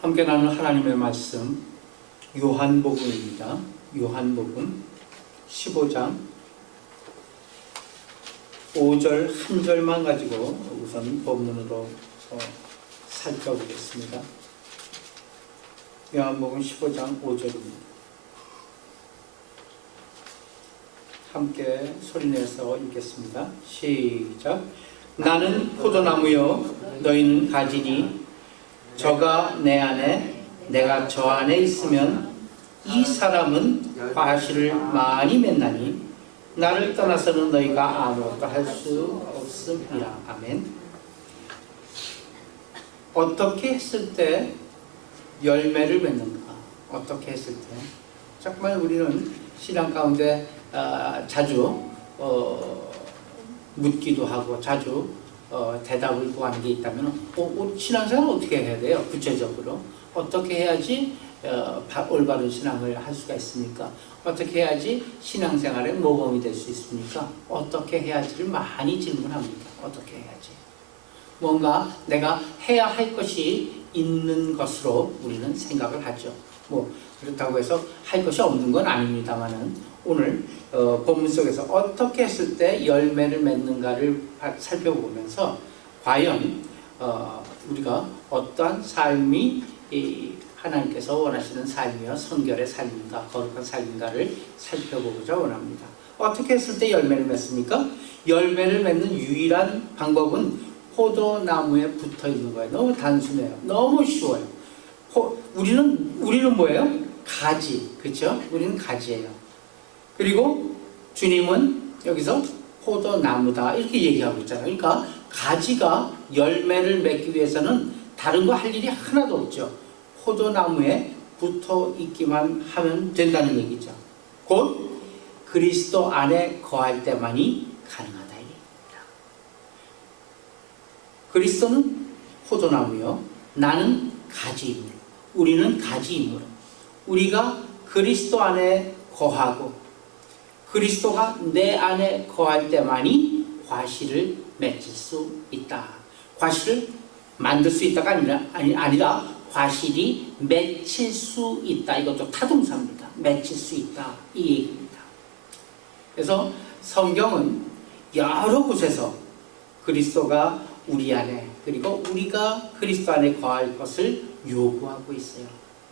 함께 나눈 하나님의 말씀 요한복음입니다. 요한복음 15장 5절 한 절만 가지고 우선 본문으로 살펴보겠습니다. 요한복음 15장 5절입니다. 함께 소리내서 읽겠습니다. 시작. 나는 포도나무요 너희는 가지니 저가 내 안에 내가 저 안에 있으면 이 사람은 과실을 많이 맺나니 나를 떠나서는 너희가 아무것도 할 수 없음이라. 아멘. 어떻게 했을 때 열매를 맺는가? 어떻게 했을 때? 정말 우리는 신앙 가운데 자주 묻기도 하고 자주 대답을 구하는 게 있다면 신앙생활 어떻게 해야 돼요? 구체적으로 어떻게 해야지 올바른 신앙을 할 수가 있습니까? 어떻게 해야지 신앙생활에 모범이 될 수 있습니까? 어떻게 해야지를 많이 질문합니다. 어떻게 해야지? 뭔가 내가 해야 할 것이 있는 것으로 우리는 생각을 하죠. 그렇다고 해서 할 것이 없는 건 아닙니다만은 오늘 본문 속에서 어떻게 했을 때 열매를 맺는가를 살펴보면서 과연 우리가 어떠한 삶이 하나님께서 원하시는 삶이요 성결의 삶인가 거룩한 삶인가를 살펴보고자 원합니다. 어떻게 했을 때 열매를 맺습니까? 열매를 맺는 유일한 방법은 포도나무에 붙어 있는 거예요. 너무 단순해요. 너무 쉬워요. 우리는 뭐예요? 가지, 그렇죠? 우리는 가지예요. 그리고 주님은 여기서 포도나무다 이렇게 얘기하고 있잖아요. 그러니까 가지가 열매를 맺기 위해서는 다른 거 할 일이 하나도 없죠. 포도나무에 붙어 있기만 하면 된다는 얘기죠. 곧 그리스도 안에 거할 때만이 가능하다 이 얘기입니다. 그리스도는 포도나무요, 나는 가지이므로, 우리는 가지이므로 우리가 그리스도 안에 거하고 그리스도가 내 안에 거할 때만이 과실을 맺을 수 있다. 과실을 만들 수 있다가 아니라 과실이 맺힐 수 있다. 이것도 타동사입니다. 맺힐 수 있다. 이 얘기입니다. 그래서 성경은 여러 곳에서 그리스도가 우리 안에 그리고 우리가 그리스도 안에 거할 것을 요구하고 있어요.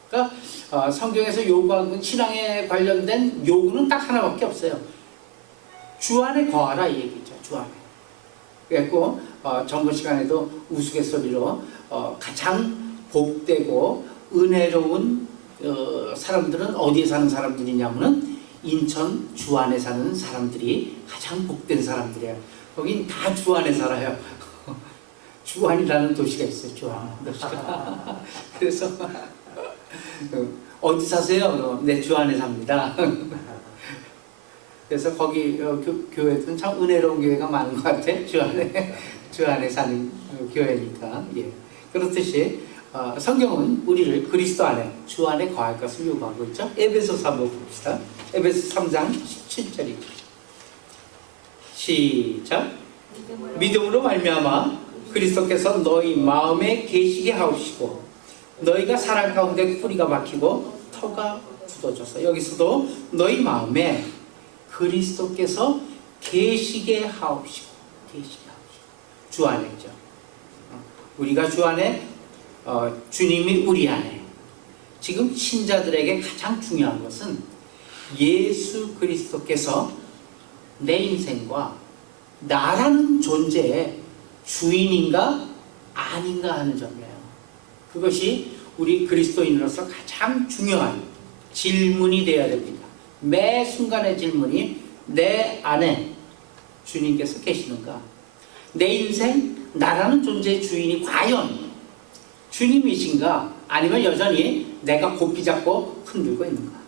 그러니까 성경에서 요구하는 신앙에 관련된 요구는 딱 하나밖에 없어요. 주 안에 거하라 이 얘기죠. 주 안에. 그래서 전번 시간에도 우스갯소리로 가장 복되고 은혜로운 사람들은 어디에 사는 사람들이냐면은 인천 주 안에 사는 사람들이 가장 복된 사람들이에요. 거긴 다 주 안에 살아요. 주안이라는 도시가 있어요. 주안 도시가. 그래서 어디 사세요? 네, 주안에 삽니다. 그래서 거기 교회들은 참 은혜로운 교회가 많은 것 같아요. 주안에 사는 교회니까. 예. 그렇듯이 성경은 우리를 그리스도 안에 주 안에 거할 것을 요구하고 있죠. 에베소서 한번 봅시다. 에베소 3장 17절입니다. 시작. 믿음으로 말미암아 그리스도께서 너희 마음에 계시게 하옵시고 너희가 사랑 가운데 뿌리가 박히고 터가 굳어져서 여기서도 너희 마음에 그리스도께서 계시게 하옵시고 주 안에죠. 우리가 주 안에 주님이 우리 안에. 지금 신자들에게 가장 중요한 것은 예수 그리스도께서 내 인생과 나라는 존재의 주인인가 아닌가 하는 점이에요. 그것이 우리 그리스도인으로서 가장 중요한 질문이 되어야 됩니다. 매 순간의 질문이 내 안에 주님께서 계시는가? 내 인생, 나라는 존재의 주인이 과연 주님이신가? 아니면 여전히 내가 고삐 잡고 흔들고 있는가?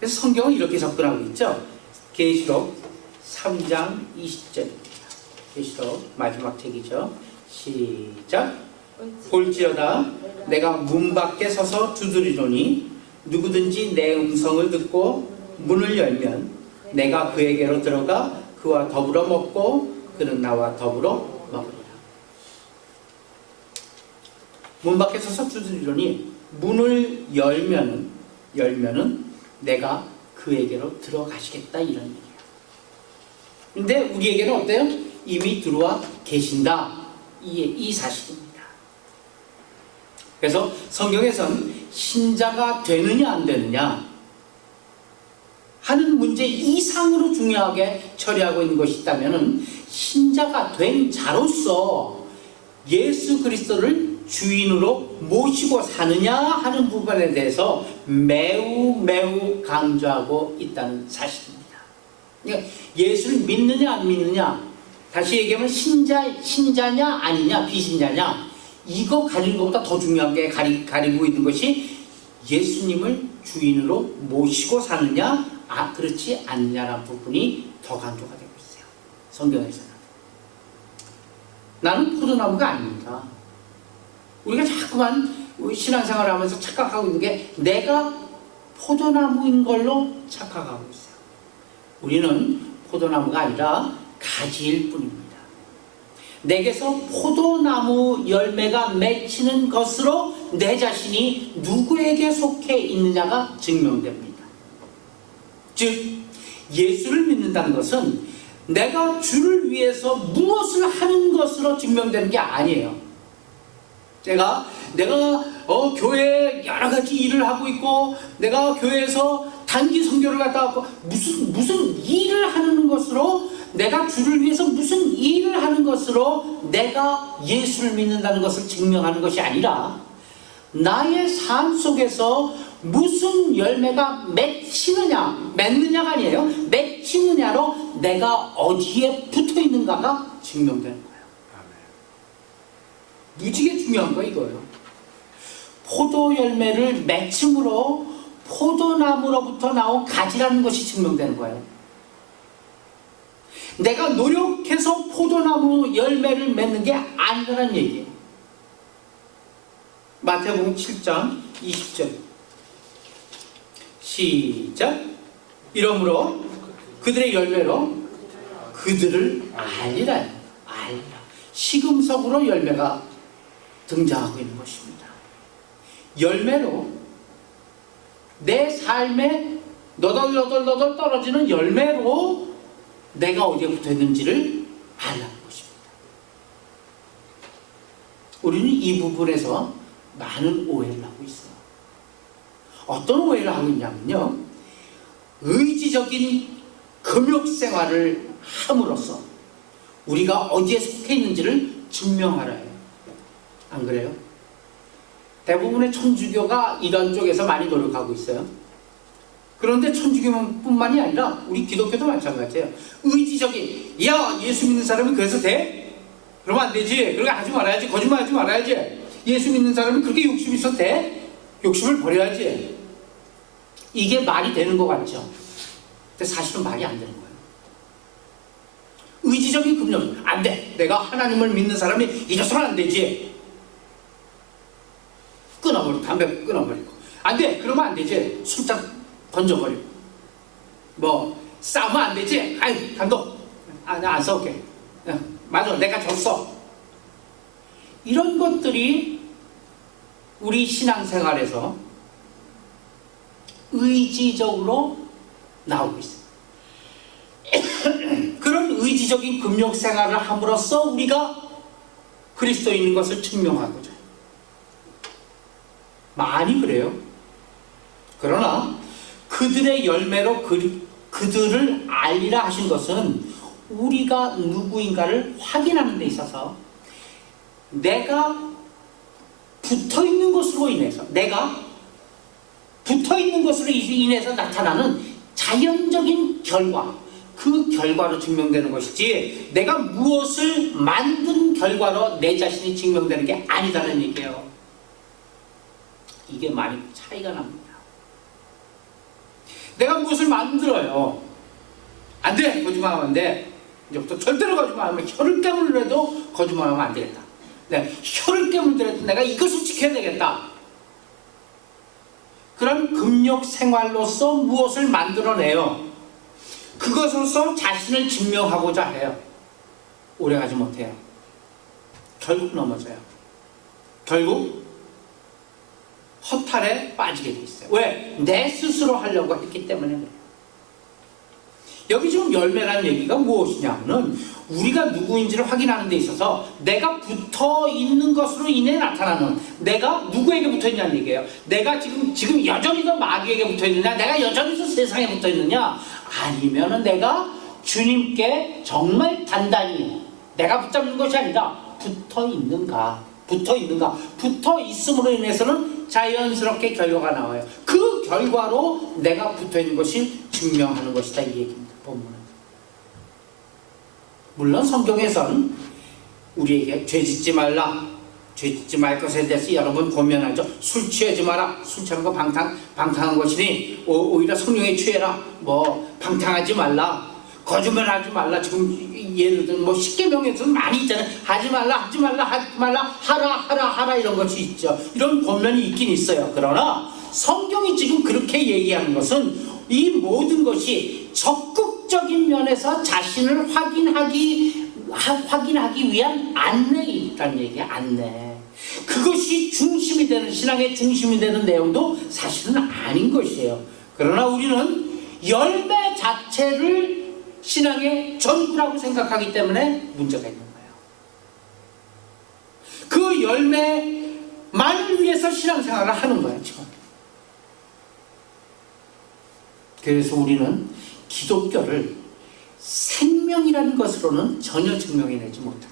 그래서 성경은 이렇게 접근하고 있죠. 계시록 3장 20절입니다. 계시록 마지막 책이죠. 시작. 볼지어다 내가 문 밖에 서서 두드리노니 누구든지 내 음성을 듣고 문을 열면 내가 그에게로 들어가 그와 더불어 먹고 그는 나와 더불어 먹으리라. 문 밖에 서서 두드리더니 문을 열면은 내가 그에게로 들어가시겠다, 이런 얘기예요. 근데 우리에게는 어때요? 이미 들어와 계신다, 이 사실입니다. 그래서 성경에선 신자가 되느냐 안 되느냐 하는 문제 이상으로 중요하게 처리하고 있는 것이 있다면, 신자가 된 자로서 예수 그리스도를 주인으로 모시고 사느냐 하는 부분에 대해서 매우 강조하고 있다는 사실입니다. 그러니까 예수를 믿느냐 안 믿느냐, 다시 얘기하면 신자냐 아니냐, 비신자냐, 이거 가리는 것보다 더 중요하게 가리고 있는 것이 예수님을 주인으로 모시고 사느냐, 그렇지 않느냐라는 부분이 더 강조가 되고 있어요, 성경에서는. 나는 포도나무가 아닙니다. 우리가 자꾸만 신앙생활을 하면서 착각하고 있는 게 내가 포도나무인 걸로 착각하고 있어요. 우리는 포도나무가 아니라 가지일 뿐입니다. 내게서 포도나무 열매가 맺히는 것으로 내 자신이 누구에게 속해 있느냐가 증명됩니다. 즉, 예수를 믿는다는 것은 내가 주를 위해서 무엇을 하는 것으로 증명되는 게 아니에요. 내가 교회에 여러 가지 일을 하고 있고, 내가 교회에서 단기 선교를 갔다 왔고, 무슨 일을 하는 것으로, 내가 주를 위해서 무슨 일을 하는 것으로 내가 예수를 믿는다는 것을 증명하는 것이 아니라, 나의 삶 속에서 무슨 열매가 맺느냐가 아니에요. 맺히느냐로 내가 어디에 붙어 있는가가 증명되는 거예요. 무지개 중요한 거 이거예요. 포도 열매를 맺음으로 포도나무로부터 나온 가지라는 것이 증명되는 거예요. 내가 노력해서 포도나무 열매를 맺는 게 아니라는 얘기예요. 마태복음 7장 20절 시작. 이러므로 그들의 열매로 그들을 알리라. 시금석으로 열매가 등장하고 있는 것입니다. 열매로, 내 삶에 너덜너덜 떨어지는 열매로 내가 어디에 붙어 있는지를 알라는 것입니다. 우리는 이 부분에서 많은 오해를 하고 있어요. 어떤 오해를 하고 있냐면요, 의지적인 금욕생활을 함으로써 우리가 어디에 속해 있는지를 증명하라 해요. 안 그래요? 대부분의 천주교가 이런 쪽에서 많이 노력하고 있어요. 그런데 천주교뿐만이 아니라 우리 기독교도 마찬가지예요. 의지적인, 예수 믿는 사람은 그래서 돼? 그러면 안 되지. 그렇게 하지 말아야지. 거짓말하지 말아야지. 예수 믿는 사람은 그렇게 욕심 있어도 돼? 욕심을 버려야지. 이게 말이 되는 것 같죠? 근데 사실은 말이 안 되는 거예요. 의지적인 금욕, 안 돼. 내가 하나님을 믿는 사람이 이래서는 안 되지. 끊어버리고, 담배 끊어버리고, 안 돼. 그러면 안 되지. 술잔 던져버리고, 싸우면 안 되지. 아이, 감독, 나 안 싸울게. 맞아, 내가 졌어. 이런 것들이 우리 신앙생활에서 의지적으로 나오고 있어요. 그런 의지적인 금욕생활을 함으로써 우리가 그리스도인인 것을 증명하고자 해요. 많이 그래요. 그러나 그들의 열매로 그들을 알리라 하신 것은 우리가 누구인가를 확인하는 데 있어서 내가 붙어있는 것으로 인해서, 나타나는 자연적인 결과, 그 결과로 증명되는 것이지, 내가 무엇을 만든 결과로 내 자신이 증명되는 게 아니다는 얘기예요. 이게 많이 차이가 납니다. 내가 무엇을 만들어요. 안 돼! 거짓말하면 안 돼. 이제부터 절대로 거짓말하면, 혀를 깨물더라도 거짓말하면 안 되겠다. 혀를 깨물더라도 내가 이것을 지켜야 되겠다. 그런 금욕 생활로서 무엇을 만들어내요. 그것으로서 자신을 증명하고자 해요. 오래가지 못해요. 결국 넘어져요. 결국 허탈에 빠지게 돼 있어요. 왜? 내 스스로 하려고 했기 때문에 그래요. 여기 지금 열매라는 얘기가 무엇이냐면은 우리가 누구인지를 확인하는 데 있어서 내가 붙어 있는 것으로 인해 나타나는, 내가 누구에게 붙어 있냐는 얘기예요. 내가 지금 여전히 더 마귀에게 붙어 있느냐, 내가 여전히 더 세상에 붙어 있느냐, 아니면은 내가 주님께 정말 단단히 내가 붙잡는 것이 아니라 붙어 있는가. 붙어 있음으로 인해서는 자연스럽게 결과가 나와요. 그 결과로 내가 붙어 있는 것이 증명하는 것이다, 이 얘기입니다. 본문은. 물론 성경에서는 우리에게 죄 짓지 말라, 죄 짓지 말 것에 대해서 여러분 고면하죠. 술 취하지 마라, 술 취하는 거 방탕한 것이니 오히려 성령에 취해라, 방탕하지 말라, 거짓말하지 말라. 지금 예를 들면 십계명에서는 많이 있잖아요. 하지 말라 하라 이런 것이 있죠. 이런 권면이 있긴 있어요. 그러나 성경이 지금 그렇게 얘기하는 것은 이 모든 것이 적극적인 면에서 자신을 확인하기 위한 안내이라는 얘기야. 안내. 그것이 중심이 되는, 신앙의 중심이 되는 내용도 사실은 아닌 것이에요. 그러나 우리는 열매 자체를 신앙의 전부라고 생각하기 때문에 문제가 있는 거예요. 그 열매만을 위해서 신앙생활을 하는 거예요, 지금. 그래서 우리는 기독교를 생명이라는 것으로는 전혀 증명해내지 못합니다.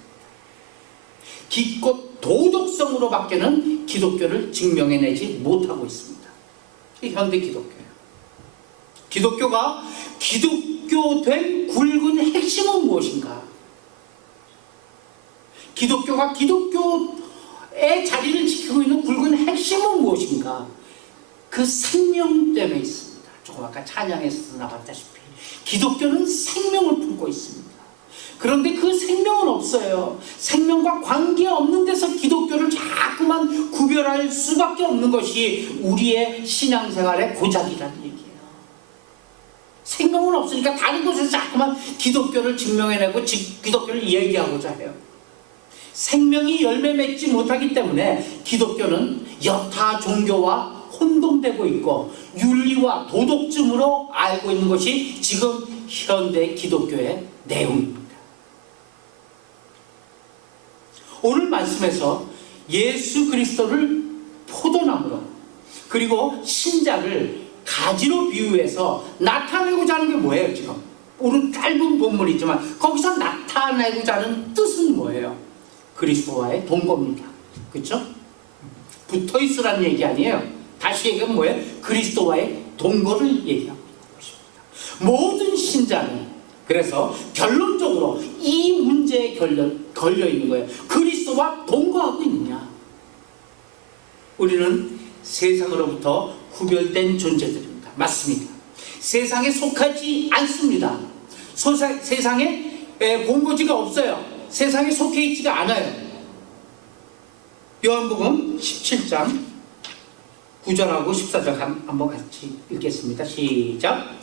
기껏 도덕성으로밖에는 기독교를 증명해내지 못하고 있습니다. 이 현대 기독교예요. 기독교가 기독교된 굵은 핵심은 무엇인가? 기독교가 기독교의 자리를 지키고 있는 굵은 핵심은 무엇인가? 그 생명 때문에 있습니다. 조금 아까 찬양에서 나왔다시피 기독교는 생명을 품고 있습니다. 그런데 그 생명은 없어요. 생명과 관계없는 데서 기독교를 자꾸만 구별할 수밖에 없는 것이 우리의 신앙생활의 고작이라는 얘기예요. 생명은 없으니까 다른 곳에서 자꾸만 기독교를 증명해내고 기독교를 얘기하고자 해요. 생명이 열매 맺지 못하기 때문에 기독교는 여타 종교와 혼동되고 있고 윤리와 도덕쯤으로 알고 있는 것이 지금 현대 기독교의 내용입니다. 오늘 말씀에서 예수 그리스도를 포도나무로, 그리고 신자를 가지로 비유해서 나타내고자 하는 게 뭐예요? 지금 오늘 짧은 본문이지만 거기서 나타내고자 하는 뜻은 뭐예요? 그리스도와의 동거입니다. 그렇죠? 붙어있으라는 얘기 아니에요. 다시 얘기하면 뭐예요? 그리스도와의 동거를 얘기하고 있는 것입니다. 모든 신자는 그래서 결론적으로 이 문제에 걸려 있는 거예요. 그리스도와 동거하고 있느냐? 우리는 세상으로부터 구별된 존재들입니다. 맞습니다. 세상에 속하지 않습니다. 세상에 본거지가 없어요. 세상에 속해 있지가 않아요. 요한복음 17장 9절하고 14절 한번 같이 읽겠습니다. 시작.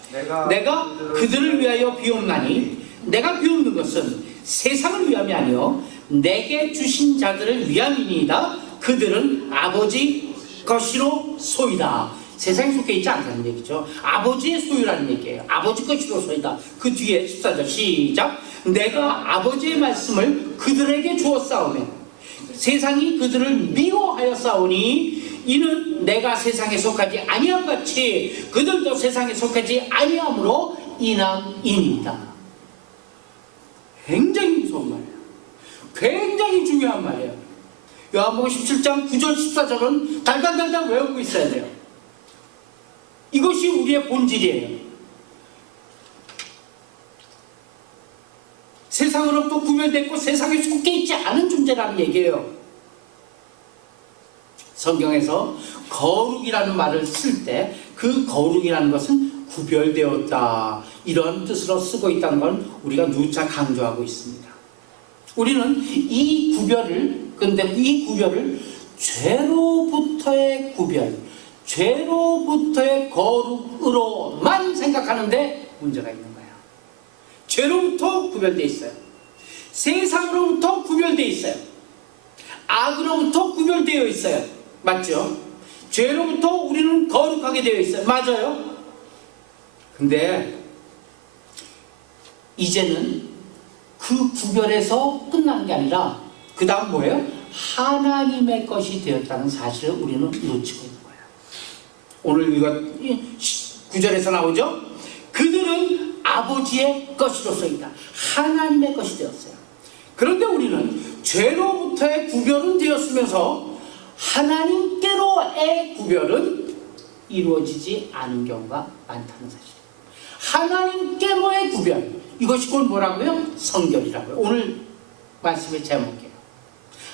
내가 그들을 위하여 비옵나니 내가 비옵는 것은 세상을 위함이 아니요 내게 주신 자들을 위함이니이다. 그들은 아버지 것이로 소이다. 세상에 속해 있지 않다는 얘기죠. 아버지의 소유라는 얘기예요. 아버지 것이로 소이다. 그 뒤에 14절 시작. 내가 아버지의 말씀을 그들에게 주었사오매 세상이 그들을 미워하여 싸우니 이는 내가 세상에 속하지 아니함 같이 그들도 세상에 속하지 아니함으로 인함이니이다. 굉장히 무서운 말이에요. 굉장히 중요한 말이에요. 요한복음 17장 9절 14절은 달달달달 외우고 있어야 돼요. 이것이 우리의 본질이에요. 세상으로부터 구별됐고 세상에 속해 있지 않은 존재라는 얘기예요. 성경에서 거룩이라는 말을 쓸 때 그 거룩이라는 것은 구별되었다 이런 뜻으로 쓰고 있다는 건 우리가 누차 강조하고 있습니다. 우리는 이 구별을 죄로부터의 구별, 죄로부터의 거룩으로만 생각하는데 문제가 있는 거예요. 죄로부터 구별되어 있어요. 세상으로부터 구별되어 있어요. 악으로부터 구별되어 있어요. 맞죠? 죄로부터 우리는 거룩하게 되어 있어요. 맞아요. 근데 이제는 그 구별에서 끝나는 게 아니라 그 다음 뭐예요? 하나님의 것이 되었다는 사실을 우리는 놓치고 있는 거예요. 오늘 이거 9절에서 나오죠? 그들은 아버지의 것이로서 있다. 하나님의 것이 되었어요. 그런데 우리는 죄로부터의 구별은 되었으면서 하나님께로의 구별은 이루어지지 않은 경우가 많다는 사실이에요. 하나님께로의 구별, 이것이 곧 뭐라고요? 성결이라고요. 오늘 말씀의 제목이에요.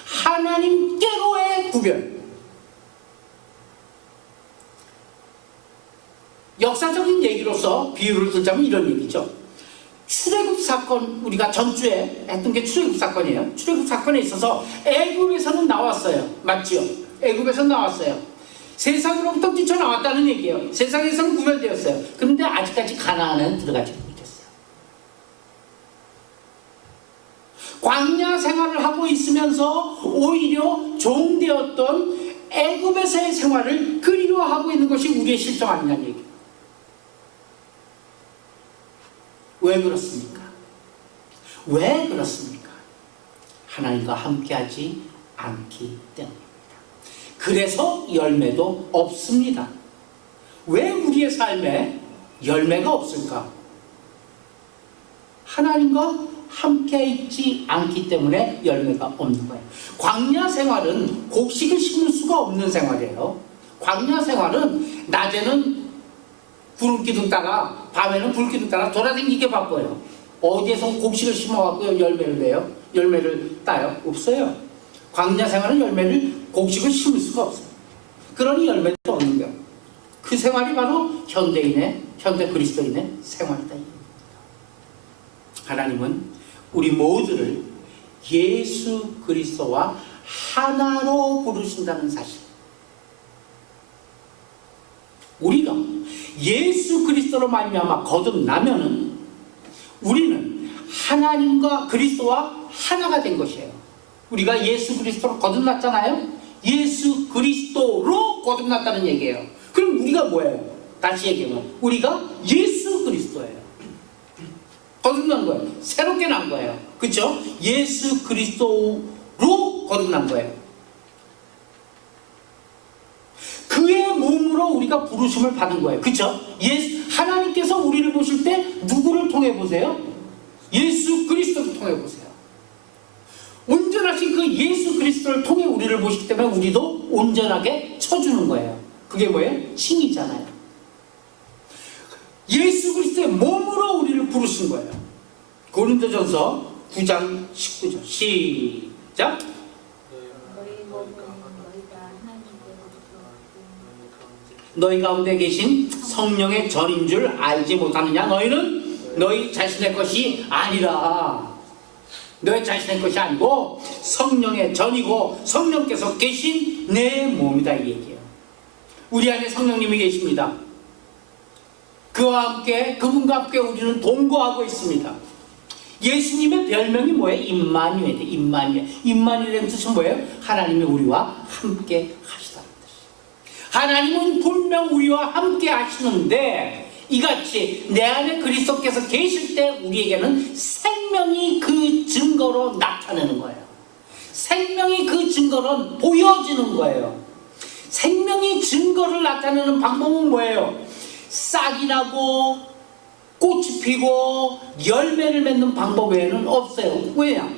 하나님께로의 구별. 역사적인 얘기로서 비유를 들자면 이런 얘기죠. 출애굽 사건, 우리가 전주에 했던 게 출애굽 사건이에요. 출애굽 사건에 있어서 애굽에서는 나왔어요. 맞지요? 애굽에서는 나왔어요. 세상으로부터 뛰쳐나왔다는 얘기예요. 세상에서는 구별되었어요. 그런데 아직까지 가나안은 들어가지 못했어요. 광야 생활을 하고 있으면서 오히려 종되었던 애굽에서의 생활을 그리워하고 있는 것이 우리의 실정 아니냐는 얘기예요. 왜 그렇습니까? 왜 그렇습니까? 하나님과 함께하지 않기 때문입니다. 그래서 열매도 없습니다. 왜 우리의 삶에 열매가 없을까? 하나님과 함께 있지 않기 때문에 열매가 없는 거예요. 광야 생활은 곡식을 심을 수가 없는 생활이에요. 광야 생활은 낮에는 구름기둥 따라, 밤에는 불기둥 따라 돌아다니게 바빠요. 어디에서 곡식을 심어갖고 열매를 내요? 열매를 따요? 없어요. 광야 생활은 열매를, 곡식을 심을 수가 없어요. 그러니 열매도 없는 거예요. 그 생활이 바로 현대 그리스도인의 생활이다. 하나님은 우리 모두를 예수 그리스도와 하나로 부르신다는 사실. 우리가 예수 그리스도로 말미암아 거듭나면은 우리는 하나님과 그리스도와 하나가 된 것이에요. 우리가 예수 그리스도로 거듭났잖아요. 예수 그리스도로 거듭났다는 얘기예요. 그럼 우리가 뭐예요? 다시 얘기하면 우리가 예수 그리스도예요. 거듭난 거예요. 새롭게 난 거예요. 그렇죠? 예수 그리스도로 거듭난 거예요. 그의 몸으로 우리가 부르심을 받은 거예요. 그렇죠? 하나님께서 우리를 보실 때 누구를 통해 보세요? 예수 그리스도를 통해 보세요. 온전하신 그 예수 그리스도를 통해 우리를 보시기 때문에 우리도 온전하게 쳐주는 거예요. 그게 뭐예요? 칭이잖아요. 예수 그리스도의 몸으로 우리를 부르신 거예요. 고린도전서 9장 19절 시작. 너희 가운데 계신 성령의 전인 줄 알지 못하느냐? 너희는 너희 자신의 것이 아니라, 너희 자신의 것이 아니고 성령의 전이고 성령께서 계신 내 몸이다, 이 얘기예요. 우리 안에 성령님이 계십니다. 그와 함께, 그분과 함께 우리는 동거하고 있습니다. 예수님의 별명이 뭐예요? 임마누엘. 임마누엘의 뜻은 뭐예요? 하나님이 우리와 함께 하시다는 뜻이에요. 하나님은 분명 우리와 함께 하시는데 이같이 내 안에 그리스도께서 계실 때 우리에게는 생명이 그 증거로 나타나는 거예요. 생명이 그 증거로 보여지는 거예요. 생명이 증거를 나타내는 방법은 뭐예요? 싹이 나고 꽃이 피고 열매를 맺는 방법 외에는 없어요. 왜냐?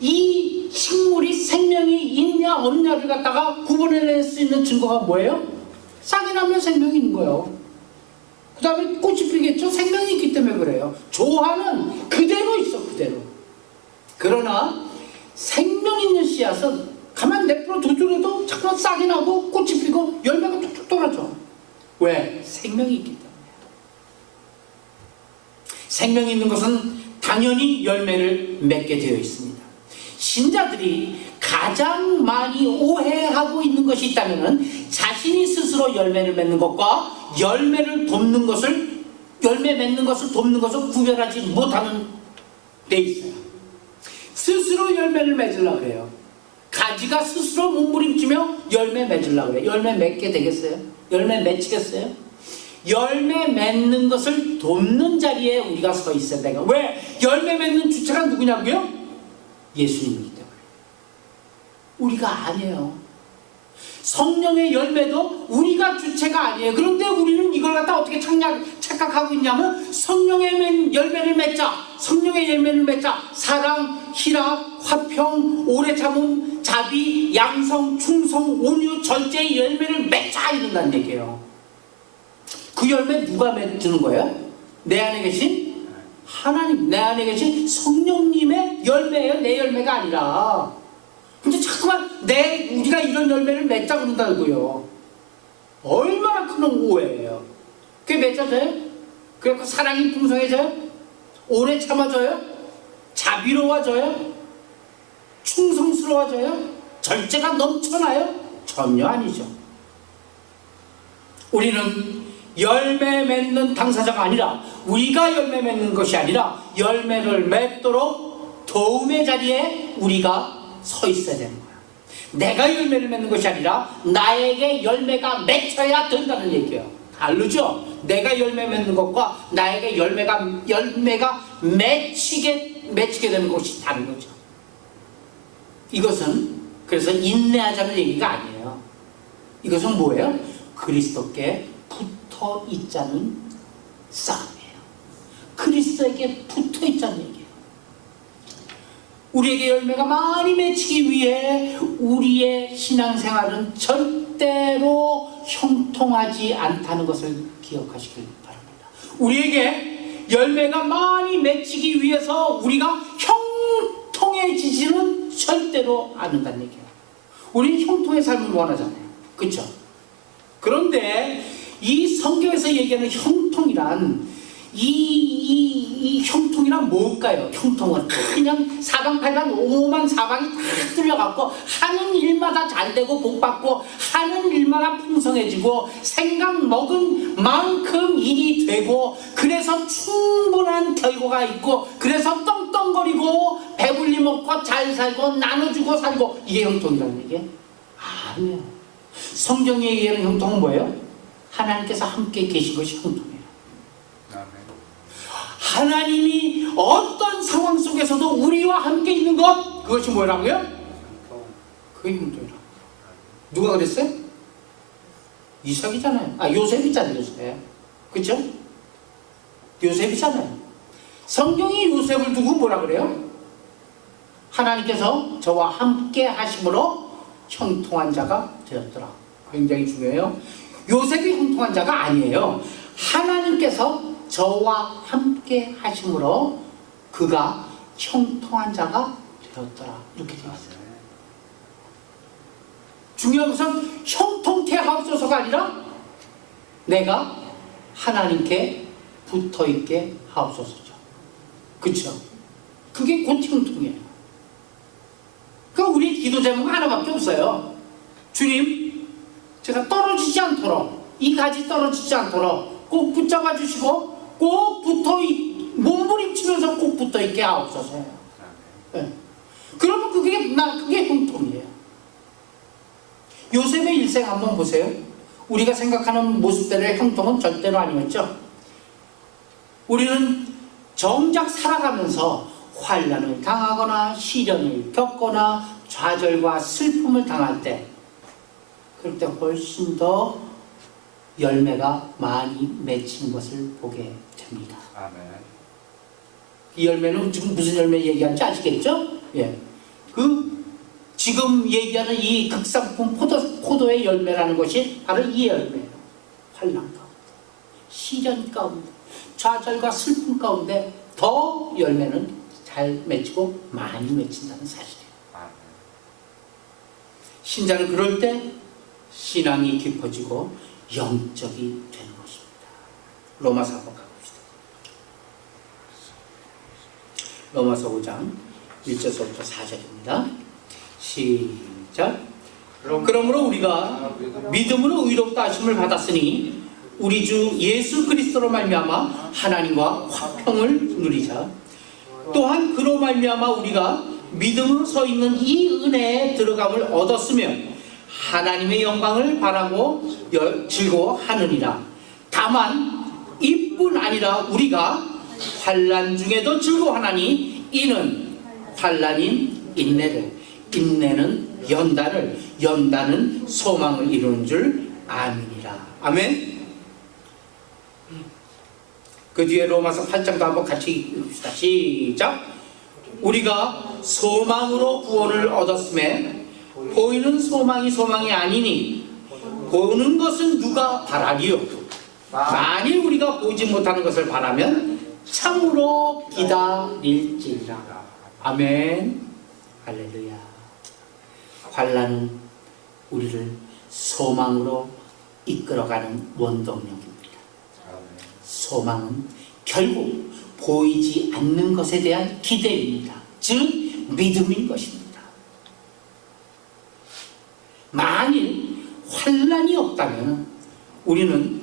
이 식물이 생명이 있냐 없냐를 갖다가 구분해낼 수 있는 증거가 뭐예요? 싹이 나면 생명이 있는 거예요. 그 다음에 꽃이 피겠죠? 생명이 있기 때문에 그래요. 조화는 그대로 있어, 그대로. 그러나 생명 있는 씨앗은 가만 내버려 두더라도 잠깐 싹이 나고 꽃이 피고 열매가 툭툭 떨어져. 왜? 생명이 있기 때문에. 생명이 있는 것은 당연히 열매를 맺게 되어 있습니다. 신자들이 가장 많이 오해하고 있는 것이 있다면 자신이 스스로 열매를 맺는 것과 열매를 돕는 것을, 열매 맺는 것을 돕는 것을 구별하지 못하는 데 있어요. 스스로 열매를 맺으려고 해요. 가지가 스스로 몸부림치며 열매 맺으려고 그래. 열매 맺게 되겠어요? 열매 맺히겠어요? 열매 맺는 것을 돕는 자리에 우리가 서 있어야 돼요. 왜? 열매 맺는 주체가 누구냐고요? 예수님이기 때문에. 우리가 아니에요. 성령의 열매도 우리가 주체가 아니에요. 그런데 우리는 이걸 갖다 어떻게 착각하고 있냐면 성령의 열매를 맺자, 성령의 열매를 맺자, 사랑, 희락, 화평, 오래 참음, 자비, 양성, 충성, 온유, 절제의 열매를 맺자 이런다는 얘기예요. 그 열매 누가 맺는 거예요? 내 안에 계신 하나님, 내 안에 계신 성령님의 열매예요. 내 열매가 아니라. 근데 자꾸만 우리가 이런 열매를 맺자 그런다고요. 얼마나 큰 오해예요. 그게 맺어져요? 그래서 사랑이 풍성해져요? 오래 참아져요? 자비로워져요? 충성스러워져요? 절제가 넘쳐나요? 전혀 아니죠. 우리는 열매 맺는 당사자가 아니라, 우리가 열매 맺는 것이 아니라 열매를 맺도록 도움의 자리에 우리가 서 있어야 되는 거야. 내가 열매를 맺는 것이 아니라 나에게 열매가 맺혀야 된다는 얘기예요. 다르죠? 내가 열매 맺는 것과 나에게 열매가 맺히게 되는 것이 다른 거죠. 이것은 그래서 인내하자는 얘기가 아니에요. 이것은 뭐예요? 그리스도께 붙어 있자는 싸움이에요. 그리스도에게 붙어 있자는 얘기예요. 우리에게 열매가 많이 맺히기 위해 우리의 신앙생활은 절대로 형통하지 않다는 것을 기억하시길 바랍니다. 우리에게 열매가 많이 맺히기 위해서 우리가 형통해지지는 절대로 않는다는 얘기예요. 우리는 형통의 삶을 원하잖아요. 그렇죠? 그런데 이 성경에서 얘기하는 형통이란 이 형통이란 뭘까요? 형통은 그냥 사방팔방 오만사방이 다 뚫려갖고 하는 일마다 잘되고 복받고 하는 일마다 풍성해지고 생각 먹은 만큼 일이 되고 그래서 충분한 결과가 있고 그래서 떵떵거리고 배불리 먹고 잘 살고 나눠주고 살고 이게 형통이라는 얘기예요? 아니에요. 성경이 얘기하는 형통은 뭐예요? 하나님께서 함께 계신 것이 형통이에요. 하나님이 어떤 상황 속에서도 우리와 함께 있는 것, 그것이 뭐라고요? 그게 형통이라고. 누가 그랬어요? 이삭이잖아요. 요셉이잖아요. 요셉. 그렇죠? 요셉이잖아요. 성경이 요셉을 두고 뭐라 그래요? 하나님께서 저와 함께 하심으로 형통한 자가 되었더라. 굉장히 중요해요. 요셉이 형통한 자가 아니에요. 하나님께서 저와 함께 하심으로 그가 형통한 자가 되었더라. 이렇게 되어 있어요. 중요한 것은 형통케 하옵소서가 아니라 내가 하나님께 붙어있게 하옵소서죠. 그렇죠? 그게 곧 형통이에요. 그러니까 우리 기도 제목은 하나밖에 없어요. 주님, 제가 떨어지지 않도록, 이 가지 떨어지지 않도록 꼭 붙잡아 주시고 꼭 몸부림치면서 꼭 붙어있게 하옵소서. 네. 그러면 그게 형통이에요. 요셉의 일생 한번 보세요. 우리가 생각하는 모습대로의 형통은 절대로 아니었죠. 우리는 정작 살아가면서 환난을 당하거나 시련을 겪거나 좌절과 슬픔을 당할 때, 그럴 때 훨씬 더 열매가 많이 맺힌 것을 보게 됩니다. 아멘. 이 열매는 지금 무슨 열매 얘기하는지 아시겠죠? 예. 지금 얘기하는 이 극상품 포도의 열매라는 것이 바로 이 열매예요. 환난 가운데, 시련 가운데, 좌절과 슬픔 가운데 더 열매는 잘 맺히고 많이 맺힌다는 사실이에요. 아멘. 신자는 그럴 때 신앙이 깊어지고 영적이 되는 것입니다. 로마서 한번 가봅시다. 로마서 5장 1절부터 4절입니다. 시작. 그러므로 우리가 믿음으로 의롭다 하심을 받았으니 우리 주 예수 그리스도로 말미암아 하나님과 화평을 누리자. 또한 그로 말미암아 우리가 믿음으로 서 있는 이 은혜에 들어감을 얻었으며 하나님의 영광을 바라고 즐거워하느니라. 다만 이뿐 아니라 우리가 환난 중에도 즐거워하나니 이는 환난인 인내를, 인내는 연단을, 연단은 소망을 이루는 줄 아미니라. 아멘. 그 뒤에 로마서 8장도 한번 같이 읽읍시다. 시작. 우리가 소망으로 구원을 얻었음에 보이는 소망이 소망이 아니니 보는 것은 누가 바라리요. 만일 우리가 보지 못하는 것을 바라면 참으로 기다릴지라. 아멘. 할렐루야. 환난은 우리를 소망으로 이끌어가는 원동력입니다. 소망은 결국 보이지 않는 것에 대한 기대입니다. 즉 믿음인 것입니다. 만일 환난이 없다면 우리는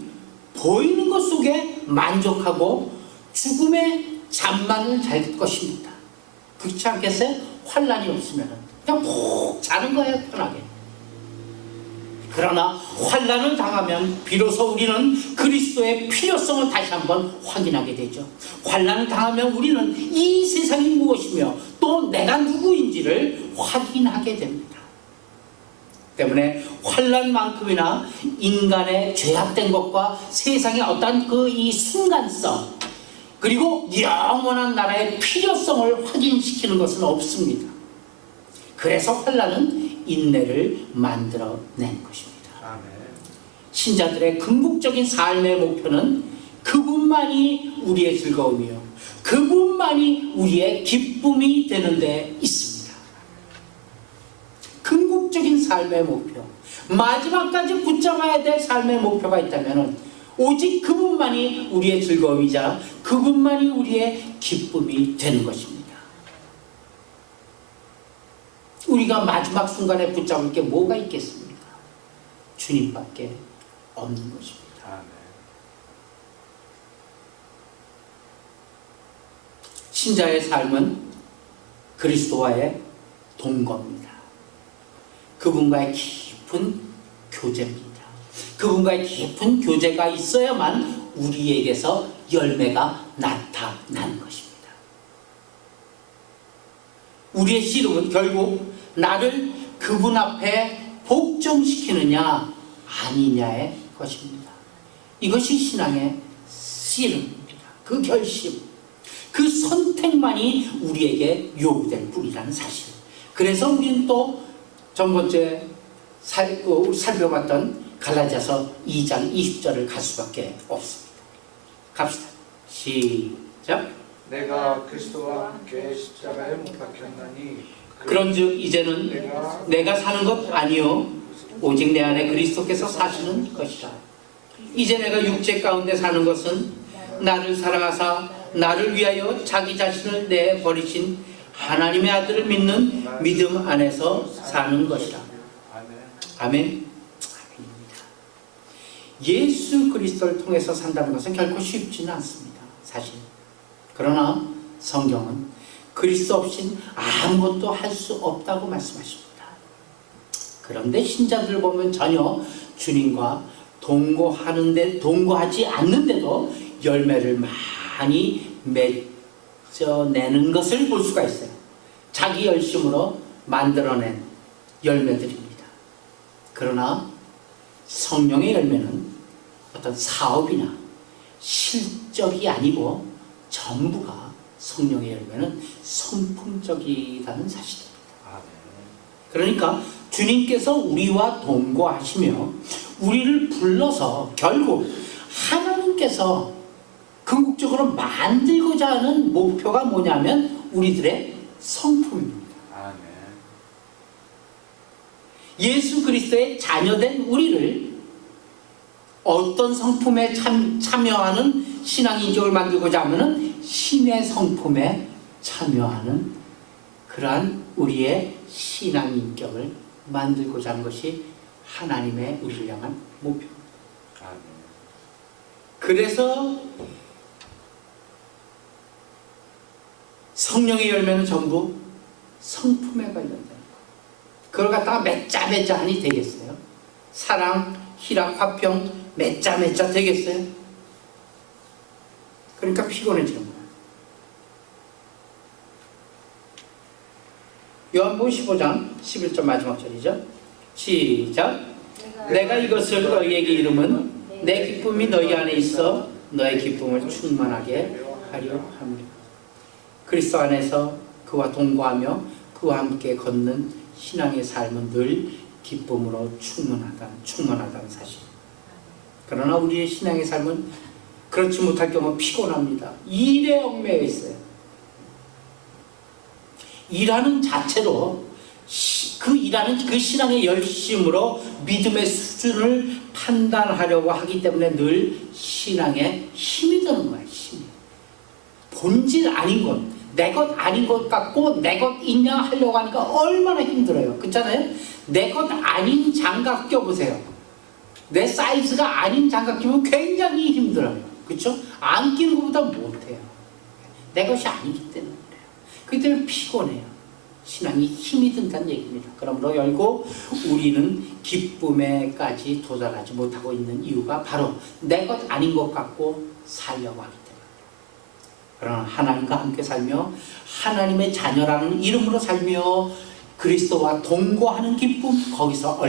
보이는 것 속에 만족하고 죽음의 잠만을 잘 것입니다. 그렇지 않겠어요? 환난이 없으면 그냥 푹 자는 거예요, 편하게. 그러나 환난을 당하면 비로소 우리는 그리스도의 필요성을 다시 한번 확인하게 되죠. 환난을 당하면 우리는 이 세상이 무엇이며 또 내가 누구인지를 확인하게 됩니다. 때문에 환난만큼이나 인간의 죄악된 것과 세상의 어떤 이 순간성 그리고 영원한 나라의 필요성을 확인시키는 것은 없습니다. 그래서 환난은 인내를 만들어낸 것입니다. 신자들의 궁극적인 삶의 목표는 그분만이 우리의 즐거움이요 그분만이 우리의 기쁨이 되는 데 있습니다. 궁극적인 삶의 목표, 마지막까지 붙잡아야 될 삶의 목표가 있다면 오직 그분만이 우리의 즐거움이자 그분만이 우리의 기쁨이 되는 것입니다. 우리가 마지막 순간에 붙잡을 게 뭐가 있겠습니까? 주님밖에 없는 것입니다. 신자의 삶은 그리스도와의 동거입니다. 그분과의 깊은 교제입니다. 그분과의 깊은 교제가 있어야만 우리에게서 열매가 나타나는 것입니다. 우리의 씨름은 결국 나를 그분 앞에 복종시키느냐 아니냐의 것입니다. 이것이 신앙의 씨름입니다. 그 결심, 그 선택만이 우리에게 요구될 뿐이라는 사실. 그래서 우리는 또 전번째 살펴봤던 갈라디아서 2장 20절을 갈 수밖에 없습니다. 갑시다. 시작. 내가 그리스도와 함께 십자가에 못 박혔나니 그런즉 이제는 내가 사는 것 아니요 오직 내 안에 그리스도께서 사시는 것이라. 이제 내가 육체 가운데 사는 것은 나를 사랑하사 나를 위하여 자기 자신을 내버리신 하나님의 아들을 믿는 믿음 안에서 사는 것이라. 아멘. 아멘입니다. 예수 그리스도를 통해서 산다는 것은 결코 쉽지는 않습니다. 사실. 그러나 성경은 그리스도 없인 아무것도 할 수 없다고 말씀하십니다. 그런데 신자들 보면 전혀 주님과 동거하지 않는데도 열매를 많이 맺어내는 것을 볼 수가 있어요. 자기 열심으로 만들어낸 열매들입니다. 그러나 성령의 열매는 어떤 사업이나 실적이 아니고 전부가 성령의 열매는 성품적이라는 사실입니다. 그러니까 주님께서 우리와 동거하시며 우리를 불러서 결국 하나님께서 궁극적으로 만들고자 하는 목표가 뭐냐면 우리들의 성품입니다. 예수 그리스도의 자녀된 우리를 어떤 성품에 참여하는 신앙 인격을 만들고자 하면은 신의 성품에 참여하는 그러한 우리의 신앙 인격을 만들고자 하는 것이 하나님의 우리를 향한 목표입니다. 그래서 성령의 열매는 전부 성품에 관련된 거. 그걸 갖다가 매짜매짜하니 되겠어요? 사랑, 희락, 화평 매짜매짜 되겠어요? 그러니까 피곤해지는 거예요. 요한복음 15장 11절 마지막 절이죠. 시작. 내가 이것을 너희에게 이름은 내 기쁨이 너희 안에 있어 너의 기쁨을 충만하게 하려 합니다. 그리스도 안에서 그와 동거하며 그와 함께 걷는 신앙의 삶은 늘 기쁨으로 충만하다는 사실. 그러나 우리의 신앙의 삶은 그렇지 못할 경우 피곤합니다. 일에 얽매여 있어요. 일하는 자체로 그 일하는 그 신앙의 열심으로 믿음의 수준을 판단하려고 하기 때문에 늘 신앙에 힘이 드는 거예요. 힘이. 본질 아닌 것, 내 것 아닌 것 같고 내 것 있냐 하려고 하니까 얼마나 힘들어요. 그렇잖아요? 내 것 아닌 장갑 껴보세요. 내 사이즈가 아닌 장갑 끼면 굉장히 힘들어요. 그렇죠? 안 끼는 것보다 못해요. 내 것이 아니기 때문에 그래요. 그렇기 때문에 피곤해요. 신앙이 힘이 든다는 얘기입니다. 그러므로 결국 우리는 기쁨에까지 도달하지 못하고 있는 이유가 바로 내 것 아닌 것 같고 살려고 하기 때문에. 그러나 하나님과 함께 살며 하나님의 자녀라는 이름으로 살며 그리스도와 동거하는 기쁨, 거기서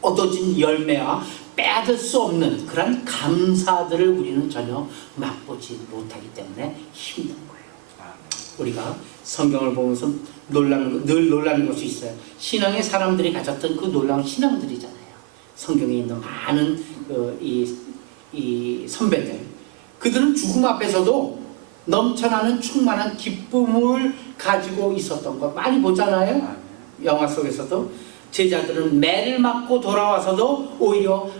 얻어진 열매와 빼앗을 수 없는 그런 감사들을 우리는 전혀 맛보지 못하기 때문에 힘든 거예요. 우리가 성경을 보면서 늘 놀라는 것이 있어요. 신앙의 사람들이 가졌던 그 놀라운 신앙들이잖아요. 성경에 있는 많은 이 선배들, 그들은 죽음 앞에서도 넘쳐나는 충만한 기쁨을 가지고 있었던 거 많이 보잖아요. 영화 속에서도 제자들은 매를 맞고 돌아와서도 오히려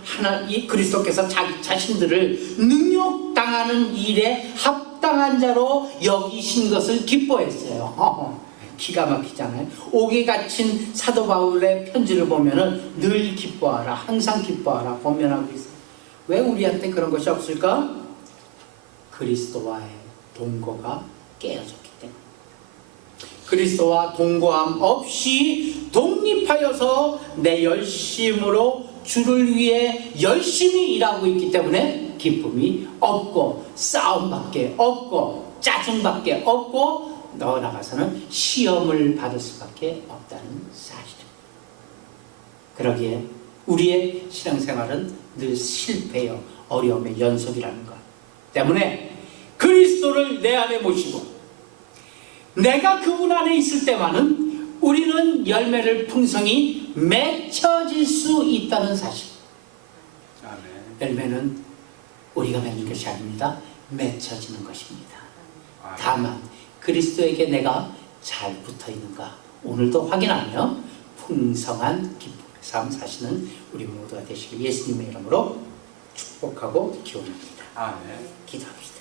이 그리스도께서 자기 자신들을 능욕당하는 일에 합당한 자로 여기신 것을 기뻐했어요. 기가 막히잖아요. 옥에 갇힌 사도 바울의 편지를 보면은 늘 기뻐하라, 항상 기뻐하라 권면하고 있어요. 왜 우리한테 그런 것이 없을까? 그리스도와의 동거가 깨어졌기 때문에. 그리스도와 동거함 없이 독립하여서 내 열심으로 주를 위해 열심히 일하고 있기 때문에 기쁨이 없고 싸움밖에 없고 짜증밖에 없고 더 나가서는 시험을 받을 수밖에 없다는 사실입니다. 그러기에 우리의 신앙생활은 늘 실패요, 어려움의 연속이라는 것 때문에 그리스도를 내 안에 모시고 내가 그분 안에 있을 때만은 우리는 열매를 풍성히 맺혀질 수 있다는 사실. 열매는 우리가 맺는 것이 아닙니다. 맺혀지는 것입니다. 다만 그리스도에게 내가 잘 붙어있는가 오늘도 확인하며 풍성한 기쁨의 삶 사시는 우리 모두가 되시길 예수님의 이름으로 축복하고 기원합니다. 아멘. 기도합시다.